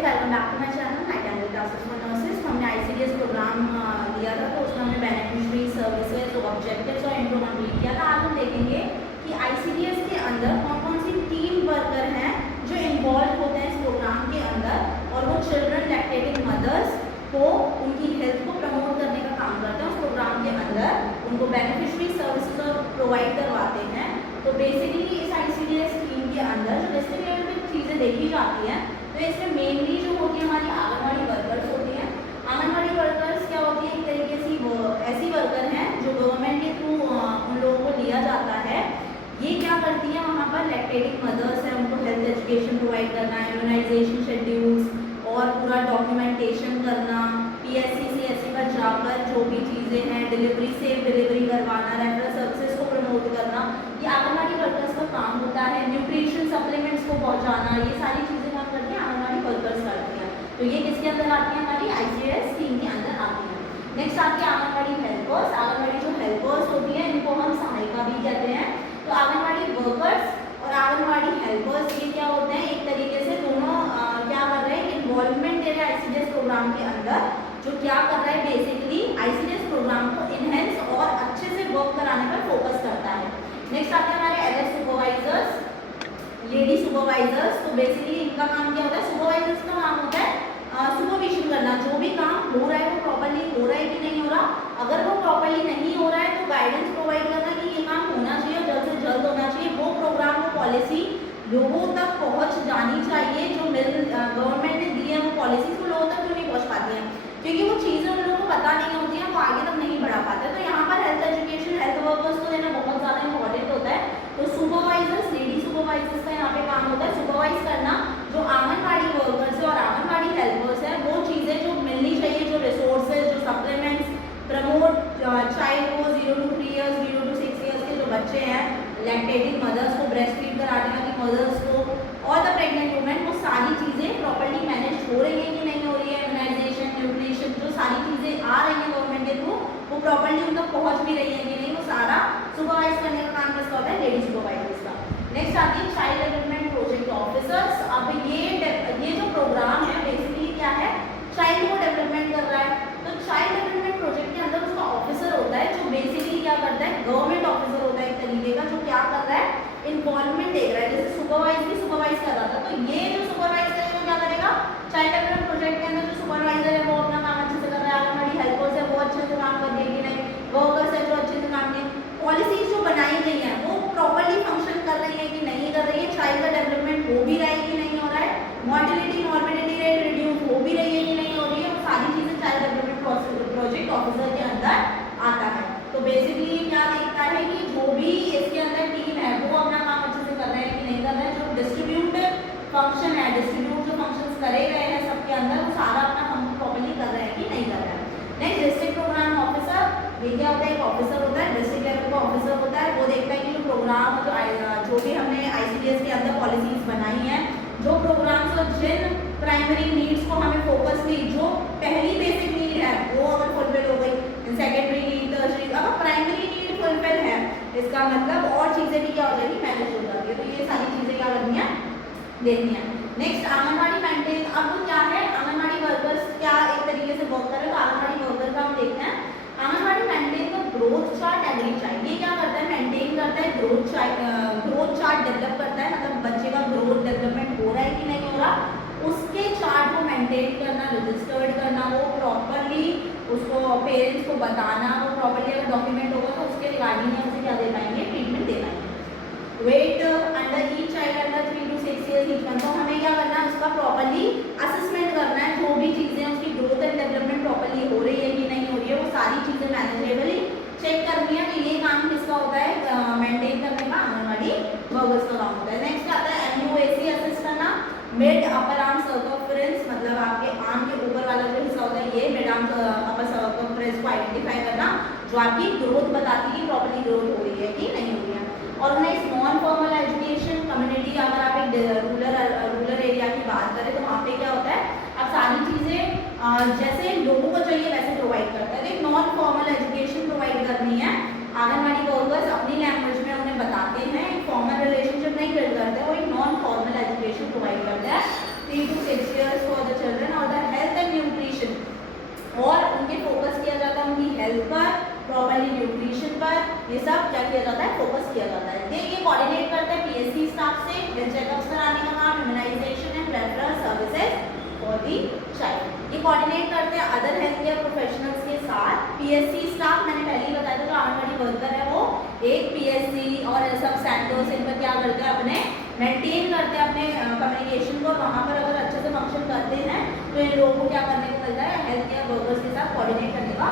Welcome back to my channel Nightingale classes for nurses. हमने ICDS programme लिया था, तो उसमें हमने बेनिफिशियरी सर्विसेज ऑब्जेक्टिव्स और इंट्रो कंप्लीट किया था। आज हम देखेंगे कि आईसीडीएस के अंदर कौन कौन सी टीम वर्कर हैं जो इन्वॉल्व होते हैं इस प्रोग्राम के अंदर, और वो चिल्ड्रन लैक्टेटिंग मदर्स को उनकी हेल्थ को प्रमोट करने का काम करते हैं। उस प्रोग्राम के अंदर उनको बेनिफिशियरी सर्विसेज प्रोवाइड करवाते हैं। तो बेसिकली इस आईसीडीएस टीम के अंदर जो डिस्ट्रिक्ट लेवल पे चीज़ें देखी जाती हैं, तो इसमें मेनली जो होती है हमारी आंगनवाड़ी वर्कर्स होती हैं। आंगनवाड़ी वर्कर्स क्या होती है, एक तरीके से वो ऐसी वर्कर हैं जो गवर्नमेंट के थ्रू उन लोगों को लिया जाता है। ये क्या करती है, वहाँ पर लैक्टेटिंग मदर्स हैं, उनको हेल्थ एजुकेशन प्रोवाइड करना, इम्यूनाइजेशन शेड्यूल्स और पूरा डॉक्यूमेंटेशन करना, पीएससी सीएससी पर जाकर जो भी चीज़ें हैं डिलीवरी सेफ डिलीवरी करवाना, रेफरल सर्विसेज को प्रमोट करना, ये आंगनवाड़ी वर्कर्स का काम होता है। न्यूट्रिशन सप्लीमेंट्स को पहुँचाना, ये सारी चीज़ें करती हैं आंगनवाड़ी वर्कर्स करती हैं। तो ये किसके अंदर आती है, हमारी आईसीडीएस टीम के अंदर आती है। नेक्स्ट आती है आंगनवाड़ी हेल्पर्स। आंगनवाड़ी जो हेल्पर्स होती हैं इनको हम सहायिका भी कहते हैं। तो आंगनवाड़ी वर्कर्स और आंगनवाड़ी हेल्पर्स ये क्या होते हैं, एक तरीके से दोनों क्या कर रहे हैं, इन्वॉल्वमेंट दे रहे हैं आईसीडीएस प्रोग्राम के अंदर। जो क्या कर रहा है, बेसिकली आईसीडीएस प्रोग्राम को इनहेंस और अच्छे से वर्क कराने पर फोकस करता है। नेक्स्ट आते हैं हमारे एलएस सुपरवाइजर्स, लेडी सुपरवाइजर्स। तो बेसिकली इनका काम क्या होता है, सुपरवाइजर्स का काम होता है सुपरविजन करना, जो भी काम हो रहा है वो प्रॉपर्ली हो रहा है कि नहीं हो रहा। अगर वो प्रॉपर्ली नहीं हो रहा है तो गाइडेंस प्रोवाइड करना कि ये काम होना चाहिए और जल्द से जल्द होना चाहिए। वो प्रोग्राम वो पॉलिसी लोगों तक पहुंच जानी चाहिए। जो गवर्नमेंट ने दी है वो पॉलिसीज वो लोगों तक क्यों नहीं पहुँच पाती हैं, क्योंकि वो चीज़ें उन लोगों को पता नहीं होती हैं, वो आगे तक नहीं बढ़ा पाते। तो यहाँ पर हेल्थ एजुकेशन हेल्थ वर्कर्स को देना बहुत ज़्यादा इंपॉर्टेंट होता है। तो सुपरवाइजर्स, लेडी सुपरवाइजर्स का यहाँ पे काम होता है सुपरवाइज करना। जो आंगनवाड़ी वर्कर्स है और आंगनवाड़ी हेल्पर्स है, वो चीज़ें जो मिलनी चाहिए, जो रिसोर्सेज, जो सप्लीमेंट्स प्रमोट चाइल्ड को 0 to 3 years 0 to 6 years के जो बच्चे हैं, लैक्टेटिंग मदर्स को, ब्रेस्ट फीड कराने वाली मदर्स को और द प्रेग्नेंट वुमेन, वो सारी चीज़ें प्रॉपर्ली मैनेज हो रही है कि नहीं हो रही है। इम्यूनाइजेशन, न्यूट्रिशन, जो सारी चीज़ें आ रही हैं गवर्नमेंट के थ्रू, वो प्रॉपर्ली उन तक पहुँच भी रही है कि नहीं, वो सारा सुपरवाइज करने का काम किसका होता है, लेडी सुपरवाइजर्स का। नेक्स्ट आती है चाइल्ड डेवलपमेंट प्रोजेक्ट ऑफिसर्स। अब ये जो प्रोग्राम है बेसिकली क्या है, चाइल्ड को डेवलपमेंट कर रहा है। तो चाइल्ड डेवलपमेंट प्रोजेक्ट के अंदर उसका ऑफिसर होता है जो बेसिकली क्या करता है, गवर्नमेंट ऑफिसर होता है एक तरीके का, जो क्या कर रहा है, इन्वॉल्वमेंट देख रहा है। जैसे सुपरवाइज कर रहा था, तो ये जो सुपरवाइज करेगा क्या करेगा, चाइल्ड डेवलपमेंट प्रोजेक्ट के अंदर जो सुपरवाइजर है वो अपना काम अच्छे से कर रहा है, आंगनवाड़ी हेल्पर्स है वो अच्छे से काम कर रही है कि नहीं, वर्कर्स है जो अच्छे से काम नहीं, पॉलिसीज जो बनाई गई है वो प्रॉपर्ली फंक्शन कर रही है कि नहीं कर रही है, चाइल्ड का डेवलपमेंट हो भी रहा है कि नहीं हो रहा है, मॉर्टिलिटी मॉर्बिडिटी रेट रिड्यूस हो भी रही है कि नहीं हो रही है, वो सारी चीज़ें चाइल्ड डेवलपमेंट प्रोजेक्ट ऑफिसर के अंदर आता है। तो बेसिकली क्या देखता है कि जो भी इसके अंदर टीम है वो अपना काम अच्छे से कर रहे हैं कि नहीं कर रहे हैं, जो डिस्ट्रीब्यूट फंक्शन है, डिस्ट्रीब्यूट जो फंक्शंस करे गए हैं सबके अंदर, वो सारा अपना काम प्रॉपर्ली कर रहे हैं कि नहीं कर रहे हैं। नेक्स्ट डिस्ट्रिक्ट प्रोग्राम ऑफिसर, ये क्या होता है, एक ऑफिसर होता है, डिस्ट्रिक्ट लेवल का ऑफिसर होता है। वो देखता है कि जो प्रोग्राम जो भी हमने आईसीडीएस के अंदर पॉलिसीज बनाई हैं, जो प्रोग्राम्स और जिन प्राइमरी नीड्स को हमें फोकस की, जो पहली बेसिक नीड है वो अगर फुलफिल हो गई, सेकेंडरी नीड, टर्शरी, अगर प्राइमरी नीड फुलफिल है, इसका मतलब और चीज़ें भी क्या हो जाएगी, मैनेज हो जाती है। तो ये सारी चीज़ें क्या करनी है, देखनी है। Next anganwadi maintain. अब क्या है, आंगनवाड़ी वर्कर्स क्या एक तरीके से वर्क करें, तो आंगनवाड़ी वर्कर का हम देखते हैं। आंगनवाड़ी मेंटेन का ग्रोथ चार्ट एग्री चाइल्ड, ये क्या करता है, मेंटेन करता है ग्रोथ चार्ट डेवलप करता है, मतलब बच्चे का ग्रोथ डेवलपमेंट हो रहा है कि नहीं हो रहा, उसके चार्ट को मेंटेन करना, रजिस्टर्ड करना, वो प्रॉपरली उसको पेरेंट्स को बताना, वो प्रॉपरली अगर डॉक्यूमेंट होगा तो उसके रिगार्डिंग में उसे क्या दे पाएंगे, ट्रीटमेंट दे पाएंगे। Weight under each child under 3 to 6 years each one, तो हमें क्या करना है, उसका प्रॉपरली असेसमेंट करना है, जो भी चीज़ें उसकी ग्रोथ एंड डेवलपमेंट प्रॉपरली हो रही है कि नहीं हो रही है, वो सारी चीज़ें मैनेजेबली चेक करनी है। तो ये काम किसका होता है, मेंटेन करने का आंगनवाड़ी वर्कर्स का काम होता है। नेक्स्ट आता है MUAC असिस्ट करना, मिड अपर आर्म सर्कमफ्रेंस, मतलब आपके आर्म के ऊपर वाला जो हिस्सा होता है, ये मिड आर्म अपर सर्कमफ्रेंस को आइडेंटिफाई करना, जो आपकी ग्रोथ बताती है प्रॉपरली ग्रोथ हो रही है कि नहीं हो रही है। Organise non formal education community, अगर आप एक रूरल एरिया की बात करें तो वहाँ पे क्या होता है, अब सारी चीज़ें जैसे लोगों को चाहिए वैसे प्रोवाइड करता है। तो एक नॉन फॉर्मल एजुकेशन प्रोवाइड करनी है, आंगनवाड़ी वर्कर्स अपनी लैंग्वेज में उन्हें बताते हैं, एक फॉर्मल रिलेशनशिप नहीं बिल्ड करते, वो एक नॉन फॉर्मल एजुकेशन प्रोवाइड करता है 3 to 6 years फॉर द पर, प्रॉपर्ली न्यूट्रिशन पर, ये सब क्या किया जाता है, फोकस किया जाता है। ये कोऑर्डिनेट करते हैं पीएससी स्टाफ से हेल्थ चेकअप्स कराने का काम, immunisation and referral services for the child. ये कोऑर्डिनेट करते हैं अदर हेल्थ केयर प्रोफेशनल्स के साथ। पीएससी स्टाफ मैंने पहले ही बताया था, जो आंगनवाड़ी वर्कर है वो एक पीएससी और सब सेंटर्स इन पर क्या करते हैं, अपने मेंटेन करते हैं अपने कम्युनिकेशन को। वहाँ पर अगर अच्छे से फंक्शन करते हैं तो इन लोगों को क्या करने को मिलता है, हेल्थ केयर वर्कर्स के साथ कोऑर्डिनेट करने का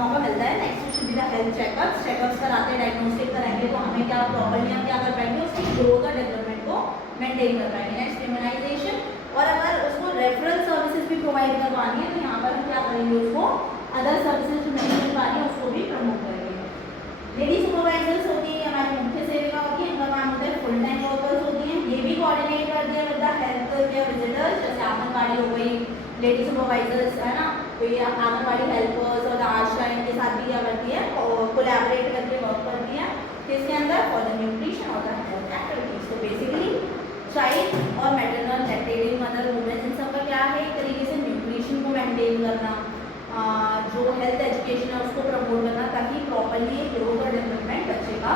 मौका मिलता है। Next should be the health checkups कराते हैं, डायग्नोस्टिक कराएंगे तो हमें क्या प्रॉपर्ली हम क्या कर पाएंगे, उसकी ग्रोथ और डेवलपमेंट को मेंटेन कर पाएंगे। नेक्स्ट इम्यूनाइजेशन, और अगर उसको रेफरल सर्विसेज भी प्रोवाइड करवानी है तो यहाँ पर हम क्या करेंगे, उसको अदर सर्विसेज जो नहीं मिल पा रही है उसको भी प्रमोट करेंगे। लेडी सुपरवाइजर्स होती है, हमारी मुख्य सेविका होती है, इनका काम होता है फुल टाइम वर्कर्स होती हैं। ये भी कोऑर्डिनेट करते हैं with the health care visitors, जैसे आंगनबाड़ी हो गई, लेडी सुपरवाइजर्स है ना, तो ये आंगनबाड़ी हेल्पर्स और आशा इनके साथ भी क्या करती है, और कोलैबोरेट करके वर्क करती है किसके अंदर, फॉर द न्यूट्रिशन और द हेल्थ एक्टिविटीज। तो बेसिकली चाइल्ड और maternal lactating mother women in सब का क्या है, एक तरीके से न्यूट्रिशन को मेंटेन करना, जो हेल्थ एजुकेशन है उसको प्रमोट करना, ताकि प्रॉपर्ली ग्रोथ और डेवलपमेंट बच्चे का